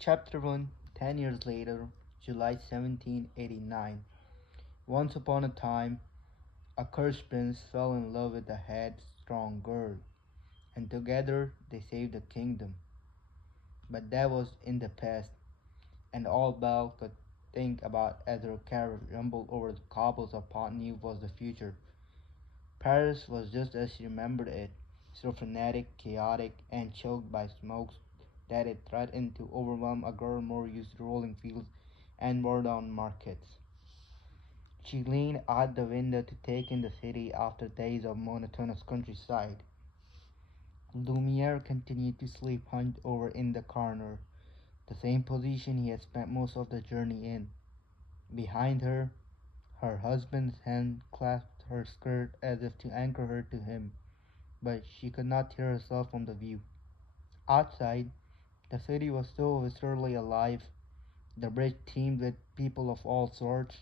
Chapter 1 10 years later, July 1789. Once upon a time, a cursed prince fell in love with a headstrong girl, and together they saved the kingdom. But that was in the past, and all Belle could think about as her carriage rumbled over the cobbles of Pont-Neuf was the future. Paris was just as she remembered it, so frenetic, chaotic, and choked by smokes that it threatened to overwhelm a girl more used to rolling fields and war-down markets. She leaned out the window to take in the city after days of monotonous countryside. Lumiere continued to sleep hunched over in the corner, the same position he had spent most of the journey in. Behind her, her husband's hand clasped her skirt as if to anchor her to him, but she could not tear herself from the view. Outside, the city was so viscerally alive. The bridge teemed with people of all sorts,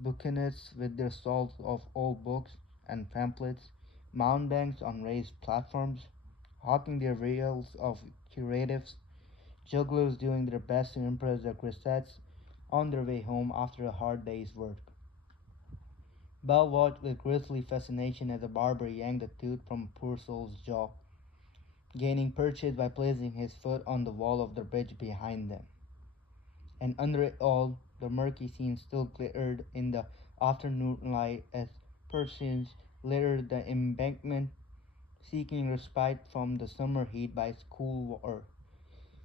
bouquinists with their stalls of old books and pamphlets, mountebanks on raised platforms, hawking their reels of curatives, jugglers doing their best to impress their grisettes on their way home after a hard day's work. Belle watched with grisly fascination as a barber yanked a tooth from a poor soul's jaw, gaining purchase by placing his foot on the wall of the bridge behind them. And under it all, the murky scene still glittered in the afternoon light as persons littered the embankment, seeking respite from the summer heat by its cool water.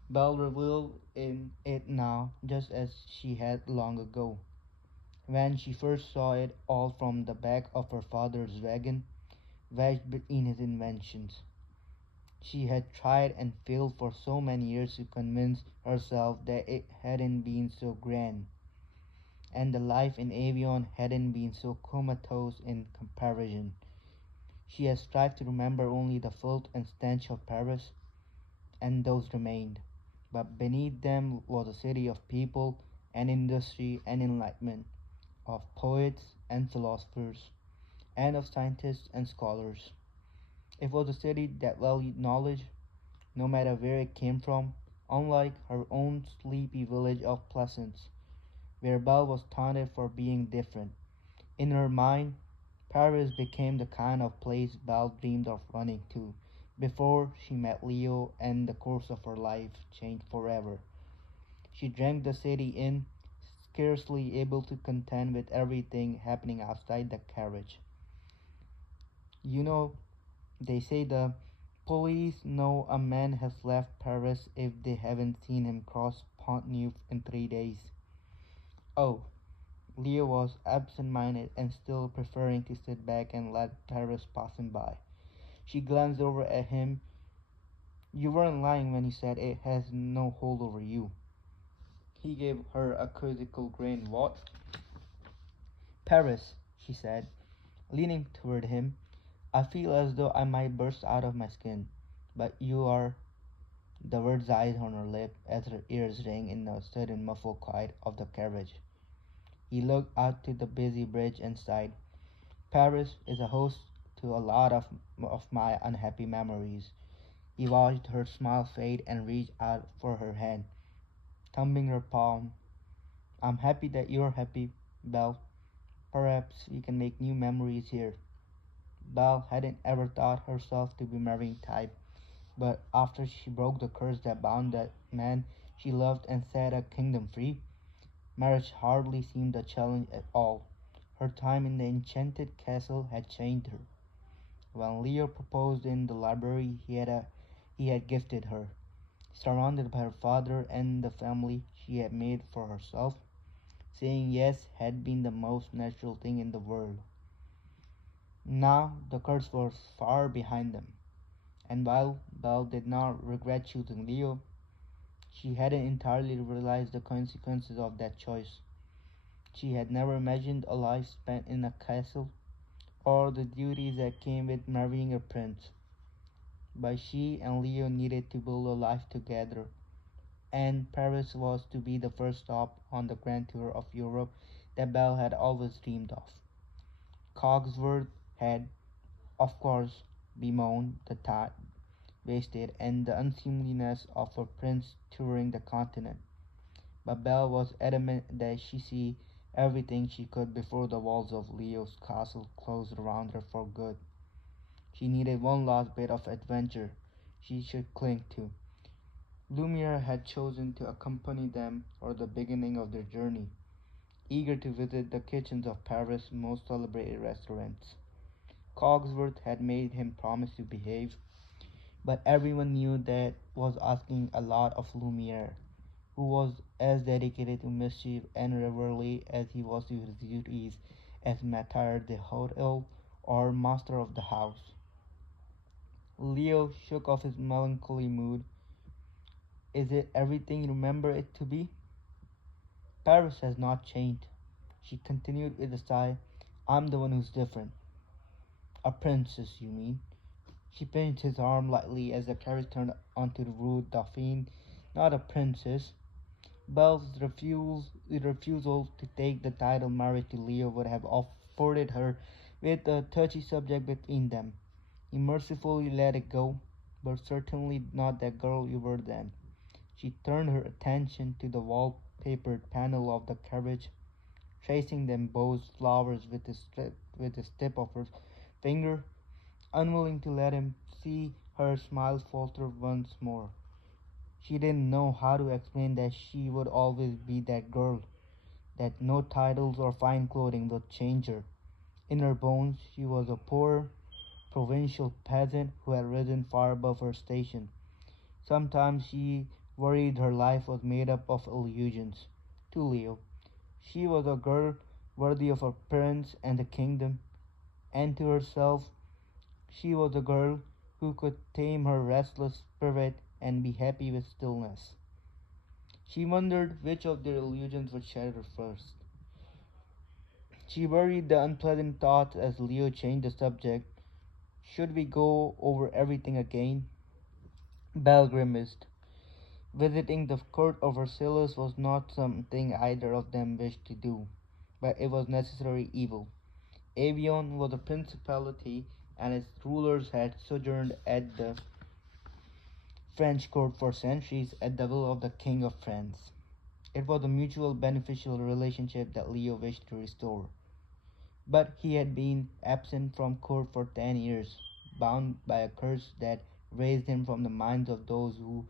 Belle reveled in it now, just as she had long ago, when she first saw it all from the back of her father's wagon, wedged between his inventions. She had tried and failed for so many years to convince herself that it hadn't been so grand, and the life in Avion hadn't been so comatose in comparison. She had strived to remember only the filth and stench of Paris, and those remained. But beneath them was a city of people and industry and enlightenment, of poets and philosophers, and of scientists and scholars. It was a city that valued knowledge, no matter where it came from, unlike her own sleepy village of Plaisance, where Belle was taunted for being different. In her mind, Paris became the kind of place Belle dreamed of running to before she met Leo and the course of her life changed forever. She drank the city in, scarcely able to contend with everything happening outside the carriage. You know, they say the police know a man has left Paris if they haven't seen him cross Pont-Neuf in 3 days. Oh, Leo was absent-minded and still preferring to sit back and let Paris pass him by. She glanced over at him. You weren't lying when you said it has no hold over you. He gave her a quizzical grin. What? Paris, she said, leaning toward him. I feel as though I might burst out of my skin. But you are. The words died on her lip as her ears rang in the sudden muffled quiet of the carriage. He looked out to the busy bridge and sighed. Paris is a host to a lot of my unhappy memories. He watched her smile fade and reached out for her hand, thumbing her palm. I'm happy that you're happy, Belle. Perhaps we can make new memories here. Belle hadn't ever thought herself to be marrying type, but after she broke the curse that bound that man she loved and set a kingdom free, marriage hardly seemed a challenge at all. Her time in the enchanted castle had changed her. When Leo proposed in the library he had gifted her, surrounded by her father and the family she had made for herself. Saying yes had been the most natural thing in the world. Now the curse was far behind them, and while Belle did not regret choosing Leo, she hadn't entirely realized the consequences of that choice. She had never imagined a life spent in a castle, or the duties that came with marrying a prince. But she and Leo needed to build a life together, and Paris was to be the first stop on the grand tour of Europe that Belle had always dreamed of. Cogsworth had, of course, bemoaned the wasted, and the unseemliness of a prince touring the continent. But Belle was adamant that she see everything she could before the walls of Leo's castle closed around her for good. She needed one last bit of adventure she should cling to. Lumiere had chosen to accompany them for the beginning of their journey, eager to visit the kitchens of Paris' most celebrated restaurants. Cogsworth had made him promise to behave, but everyone knew that was asking a lot of Lumiere, who was as dedicated to mischief and revelry as he was to his duties as maître d'hôtel or master of the house. Leo shook off his melancholy mood. Is it everything you remember it to be? Paris has not changed, she continued with a sigh. I'm the one who's different. A princess, you mean? She pinched his arm lightly as the carriage turned onto the Rue Dauphine. Not a princess. Refusal to take the title married to Leo would have afforded her with a touchy subject between them. He mercifully let it go, but certainly not the girl you were then. She turned her attention to the wall-papered panel of the carriage, tracing the embossed flowers with the tip of her finger, unwilling to let him see her smile falter once more. She didn't know how to explain that she would always be that girl, that no titles or fine clothing would change her. In her bones, she was a poor, provincial peasant who had risen far above her station. Sometimes she worried her life was made up of illusions. To Leo, she was a girl worthy of a prince and a kingdom, and to herself, she was a girl who could tame her restless spirit and be happy with stillness. She wondered which of their illusions would shatter first. She buried the unpleasant thoughts as Leo changed the subject. Should we go over everything again? Belle grimaced. Visiting the court of Versailles was not something either of them wished to do, but it was necessary evil. Avion was a principality, and its rulers had sojourned at the French court for centuries at the will of the King of France. It was a mutual beneficial relationship that Leo wished to restore. But he had been absent from court for 10 years, bound by a curse that raised him from the minds of those who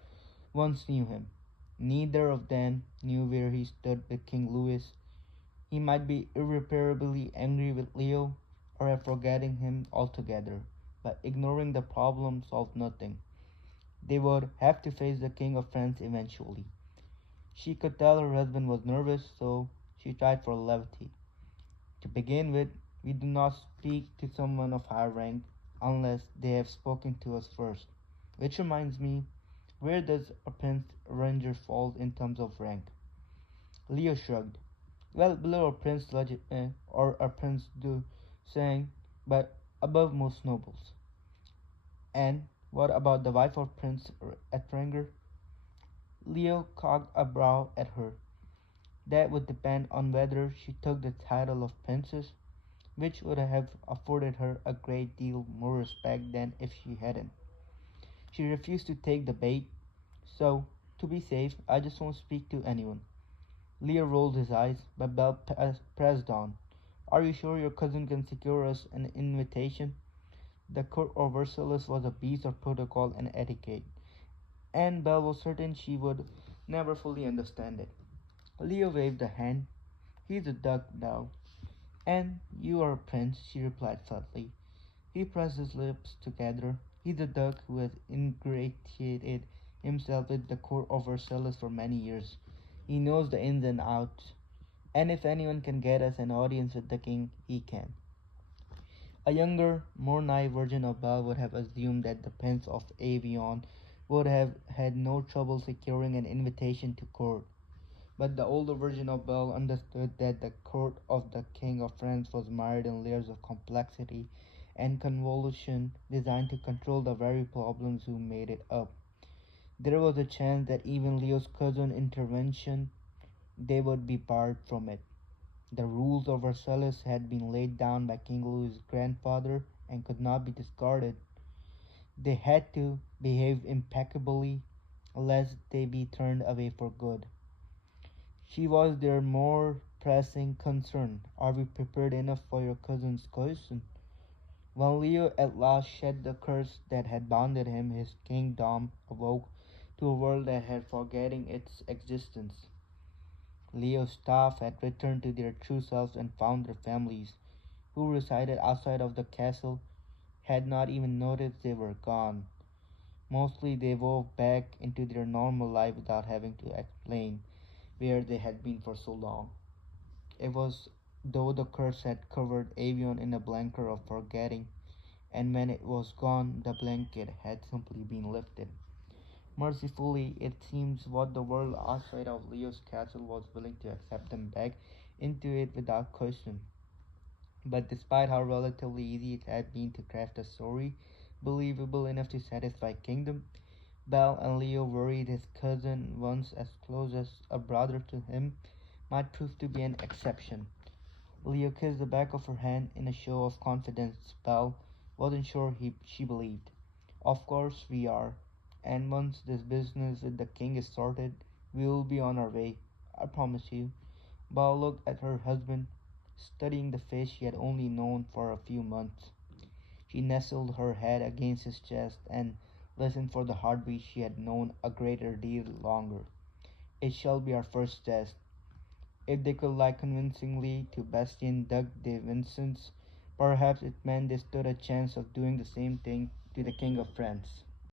once knew him. Neither of them knew where he stood with King Louis. He might be irreparably angry with Leo, or have forgotten him altogether, but ignoring the problem solved nothing. They would have to face the King of France eventually. She could tell her husband was nervous, so she tried for levity. To begin with, we do not speak to someone of high rank unless they have spoken to us first. Which reminds me, where does a prince ranger fall in terms of rank? Leo shrugged. Well, below a prince or a prince du sang, but above most nobles. And what about the wife of Prince Etranger? Leo cocked a brow at her. That would depend on whether she took the title of princess, which would have afforded her a great deal more respect than if she hadn't. She refused to take the bait, so, to be safe, I just won't speak to anyone. Leo rolled his eyes, but Belle pressed on. Are you sure your cousin can secure us an invitation? The court of Versailles was a beast of protocol and etiquette, and Belle was certain she would never fully understand it. Leo waved a hand. He's a duck now. And you are a prince, she replied flatly. He pressed his lips together. He's a duck who has ingratiated himself with the court of Versailles for many years. He knows the ins and outs, and if anyone can get us an audience with the king, he can. A younger, more naive version of Belle would have assumed that the Prince of Avion would have had no trouble securing an invitation to court. But the older version of Belle understood that the court of the King of France was mired in layers of complexity and convolution designed to control the very problems who made it up. There was a chance that even Leo's cousin intervention they would be barred from it. The rules of Versailles had been laid down by King Louis's grandfather and could not be discarded. They had to behave impeccably, lest they be turned away for good. She was their more pressing concern. Are we prepared enough for your cousin's question? When Leo at last shed the curse that had bounded him, his kingdom awoke to a world that had forgotten its existence. Leo's staff had returned to their true selves and found their families, who resided outside of the castle, had not even noticed they were gone. Mostly they wove back into their normal life without having to explain where they had been for so long. It was though the curse had covered Avion in a blanket of forgetting, and when it was gone, the blanket had simply been lifted. Mercifully, it seems what the world outside of Leo's castle was willing to accept them back into it without question. But despite how relatively easy it had been to craft a story believable enough to satisfy Kingdom, Belle and Leo worried his cousin, once as close as a brother to him, might prove to be an exception. Leo kissed the back of her hand in a show of confidence Belle wasn't sure she believed. Of course we are, and once this business with the king is sorted, we will be on our way, I promise you. Belle looked at her husband, studying the face she had only known for a few months. She nestled her head against his chest and listened for the heartbeat she had known a greater deal longer. It shall be our first test. If they could lie convincingly to Bastien Duc de Vincennes, perhaps it meant they stood a chance of doing the same thing to the King of France.